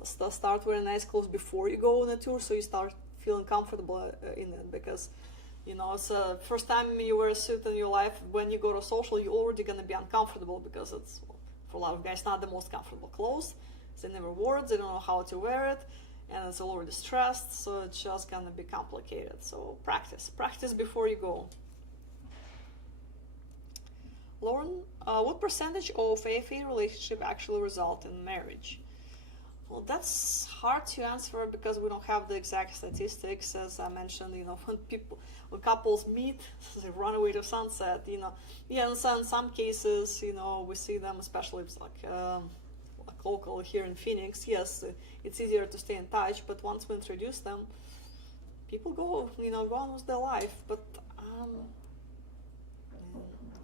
start wearing nice clothes before you go on a tour, so you start feeling comfortable in it, because it's the first time you wear a suit in your life. When you go to social, you're already gonna be uncomfortable, because it's, for a lot of guys, not the most comfortable clothes. They never wore it, they don't know how to wear it, and it's already stressed, so it's just gonna be complicated. So practice before you go. Lauren, what percentage of AFA relationship actually result in marriage? Well, that's hard to answer because we don't have the exact statistics. As I mentioned, when couples meet, they run away to sunset. Yeah, in some cases, we see them, especially if it's like local here in Phoenix. Yes, it's easier to stay in touch, but once we introduce them, people go on with their life. But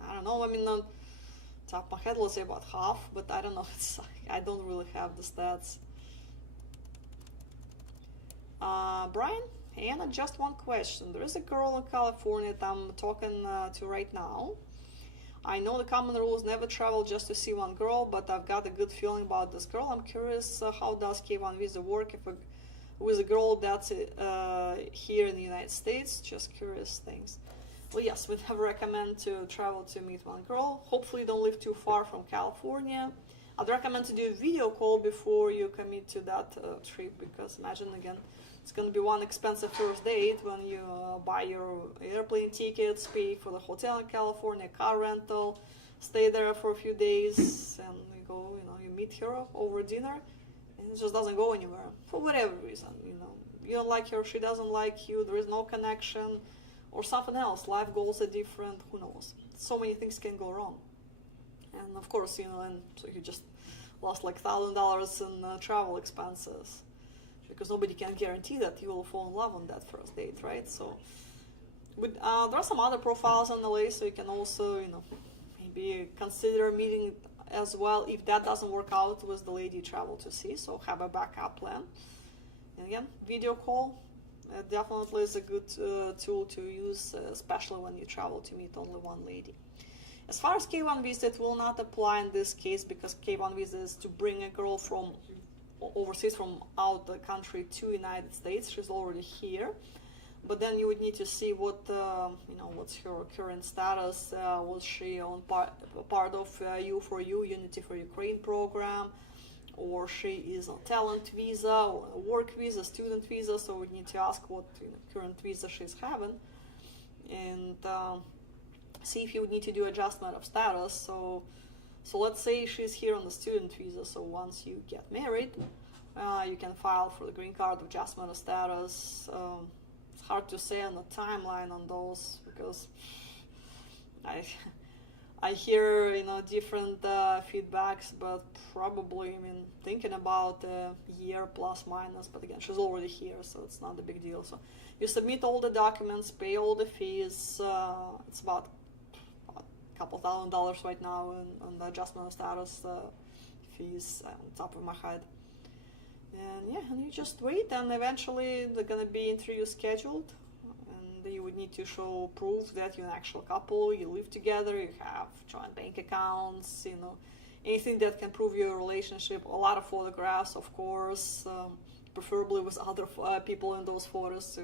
I don't know. I mean, on top of my head, let's say about half, but I don't know. I don't really have the stats. Brian, Anna, just one question. There is a girl in California that I'm talking to right now. I know the common rule is never travel just to see one girl, but I've got a good feeling about this girl. I'm curious, how does K1 visa work with a girl that's here in the United States? Just curious things. Well, yes, we never recommend to travel to meet one girl. Hopefully don't live too far from California. I'd recommend to do a video call before you commit to that trip, because imagine, again, it's going to be one expensive first date when you buy your airplane tickets, pay for the hotel in California, car rental, stay there for a few days, and you go, you meet her over dinner, and it just doesn't go anywhere for whatever reason. You don't like her, she doesn't like you, there is no connection, or something else. Life goals are different. Who knows? So many things can go wrong. And of course, and so you just lost like $1,000 in travel expenses, because nobody can guarantee that you will fall in love on that first date, right? So there are some other profiles on LA, so you can also, maybe consider meeting as well if that doesn't work out with the lady you travel to see. So have a backup plan. And again, video call definitely is a good tool to use, especially when you travel to meet only one lady. As far as K1 visa, it will not apply in this case, because K1 visa is to bring a girl from overseas, from out the country to United States. She's already here, but then you would need to see what what's her current status. Was she on part of U4U, Unity for Ukraine program, or she is on talent visa or a work visa, student visa? So we need to ask what current visa she's having, and see if you would need to do adjustment of status. So let's say she's here on the student visa. So once you get married, you can file for the green card adjustment of status. It's hard to say on the timeline on those, because I hear different feedbacks, but probably thinking about a year plus minus. But again, she's already here, so it's not a big deal. So you submit all the documents, pay all the fees. It's about couple $1,000 right now on the adjustment of status fees on top of my head. And yeah, and you just wait, and eventually they're gonna be interviews scheduled, and you would need to show proof that you're an actual couple, you live together, you have joint bank accounts, anything that can prove your relationship. A lot of photographs, of course, preferably with other people in those photos, to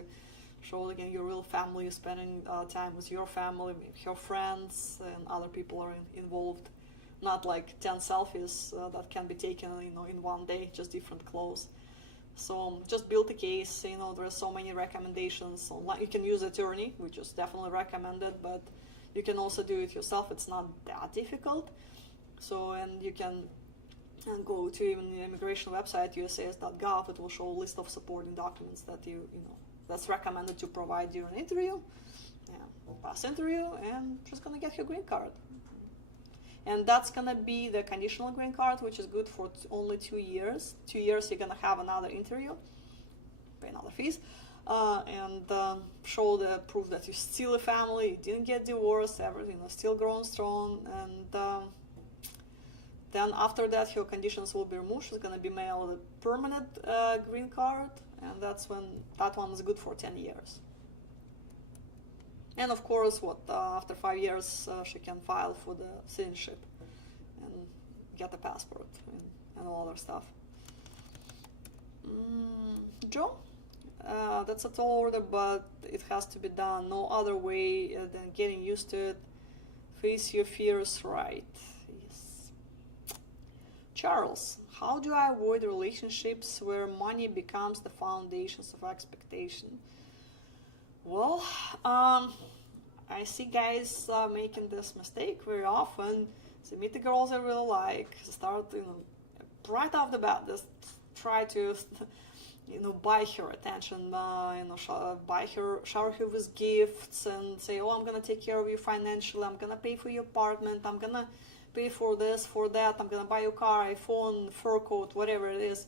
show again your real family, you're spending time with your family, maybe your friends, and other people are involved. Not like 10 selfies that can be taken in one day, just different clothes. So just build a case. There are so many recommendations online. You can use attorney, which is definitely recommended, but you can also do it yourself. It's not that difficult. So, and you can go to even the immigration website, usas.gov. It will show a list of supporting documents that that's recommended to provide during an interview. Yeah, we'll pass interview, and she's gonna get her green card. And that's gonna be the conditional green card, which is good for only 2 years. 2 years, you're gonna have another interview, pay another fees, and show the proof that you're still a family, you didn't get divorced, everything is still growing strong. And then after that, your conditions will be removed. She's gonna be mailed a permanent green card, and that's when that one is good for 10 years. And of course, after 5 years, she can file for the citizenship and get a passport and all other stuff. Joe, that's a tall order, but it has to be done. No other way than getting used to it. Face your fears, right? Yes. Charles, how do I avoid relationships where money becomes the foundations of expectation? Well, I see guys making this mistake very often. They meet the girls they really like, start, right off the bat, just try to, buy her attention, shower her with gifts and say, oh, I'm gonna take care of you financially, I'm gonna pay for your apartment, I'm gonna pay for this, for that, I'm gonna buy you a car, iPhone, fur coat, whatever it is.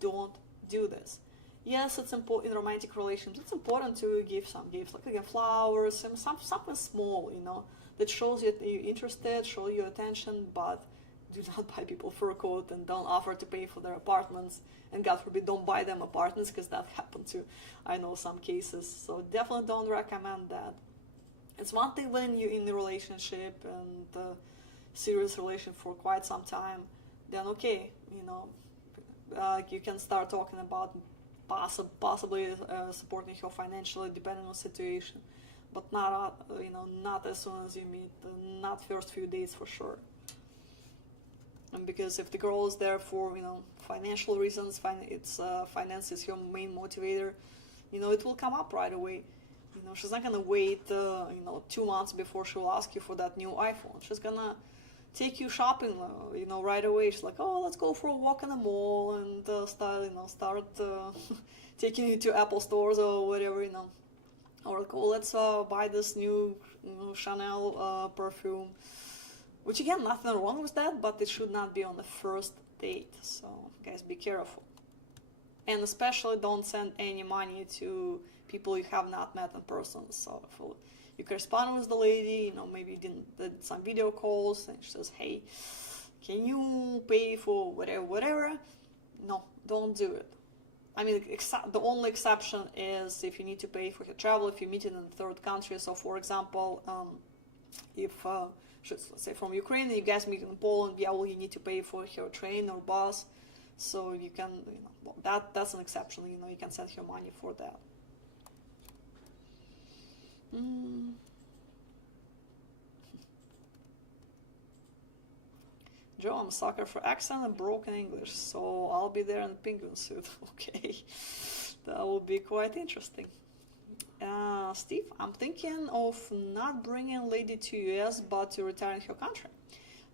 Don't do this. Yes, it's important in romantic relations. It's important to give some gifts, like again, flowers, something small, that shows you you're interested, show you attention, but do not buy people fur coat and don't offer to pay for their apartments. And God forbid, don't buy them apartments, because that happened too. I know some cases. So definitely don't recommend that. It's one thing when you're in a relationship and a serious relation for quite some time, then okay, you can start talking about possibly supporting her financially, depending on the situation, but not as soon as you meet, not first few dates for sure. And because if the girl is there for financial reasons, finance is her main motivator, it will come up right away. She's not gonna wait 2 months before she'll ask you for that new iPhone. She's gonna take you shopping, right away. She's like, oh, let's go for a walk in the mall and start taking you to Apple stores or whatever, or like, oh, let's buy this new Chanel perfume. Which again, nothing wrong with that, but it should not be on the first date. So guys, be careful. And especially don't send any money to people you have not met in person. So if you correspond with the lady, maybe you did some video calls and she says, hey, can you pay for whatever? No, don't do it. I mean, the only exception is if you need to pay for your travel, if you meet in a third country. So for example, if let's say from Ukraine and you guys meet in Poland, well, you need to pay for her train or bus. So you can, that's an exception, you can send her money for that. Joe, I'm a sucker for accent and broken English, so I'll be there in a penguin suit. Okay, that will be quite interesting. Steve, I'm thinking of not bringing a lady to US, but to retire in her country.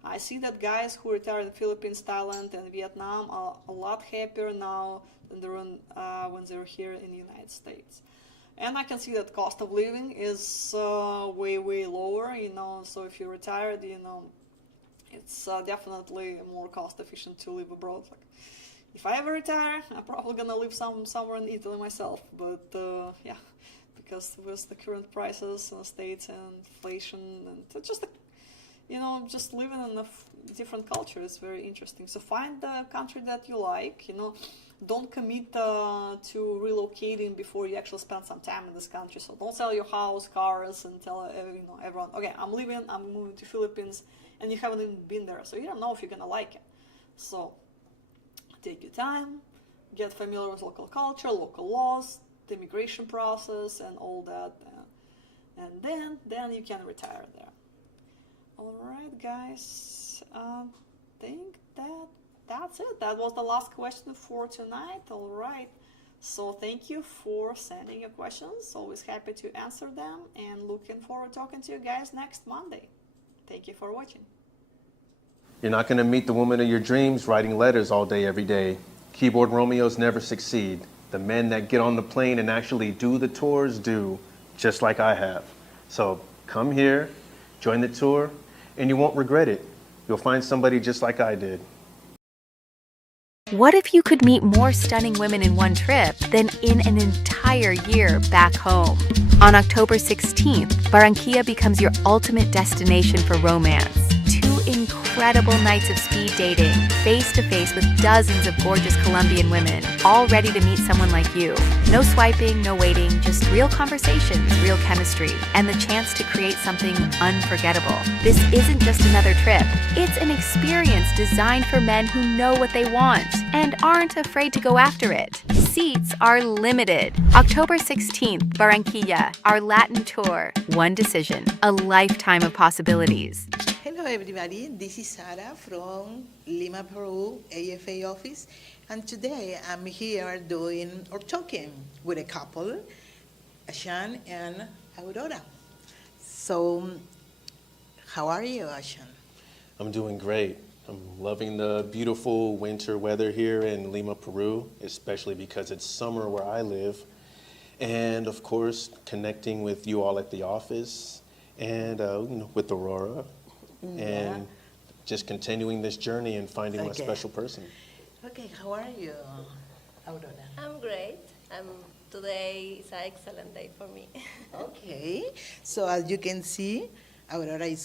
I see that guys who retire in the Philippines, Thailand, and Vietnam are a lot happier now than when they were here in the United States. And I can see that cost of living is way, way lower, so if you're retired, it's definitely more cost efficient to live abroad. Like, if I ever retire, I'm probably gonna live somewhere in Italy myself, but yeah, because with the current prices in the States and inflation and just just living in a different culture is very interesting. So find the country that you like, don't commit to relocating before you actually spend some time in this country. So don't sell your house, cars, and tell everyone, okay, I'm moving to Philippines, and you haven't even been there, so you don't know if you're gonna like it. So take your time, get familiar with local culture, local laws, the immigration process, and all that, and then you can retire there. Alright guys, I think that's it. That was the last question for tonight. Alright, so thank you for sending your questions. Always happy to answer them, and looking forward to talking to you guys next Monday. Thank you for watching. You're not going to meet the woman of your dreams writing letters all day, every day. Keyboard Romeos never succeed. The men that get on the plane and actually do the tours do, just like I have. So come here, join the tour, and you won't regret it. You'll find somebody just like I did. What if you could meet more stunning women in one trip than in an entire year back home? On October 16th, Barranquilla becomes your ultimate destination for romance. 2 incredible incredible nights of speed dating, face to face with dozens of gorgeous Colombian women, all ready to meet someone like you. No swiping, no waiting, just real conversations, real chemistry, and the chance to create something unforgettable. This isn't just another trip. It's an experience designed for men who know what they want and aren't afraid to go after it. Seats are limited. October 16th, Barranquilla, our Latin tour. One decision, a lifetime of possibilities. Hello everybody, this is Sara from Lima, Peru, AFA office, and today I'm here doing or talking with a couple, Ashan and Aurora. So, how are you, Ashan? I'm doing great. I'm loving the beautiful winter weather here in Lima, Peru, especially because it's summer where I live. And of course, connecting with you all at the office and with Aurora. And just continuing this journey and finding my special person. Okay, how are you, Aurora? I'm great. Today is an excellent day for me. Okay, so as you can see, Aurora is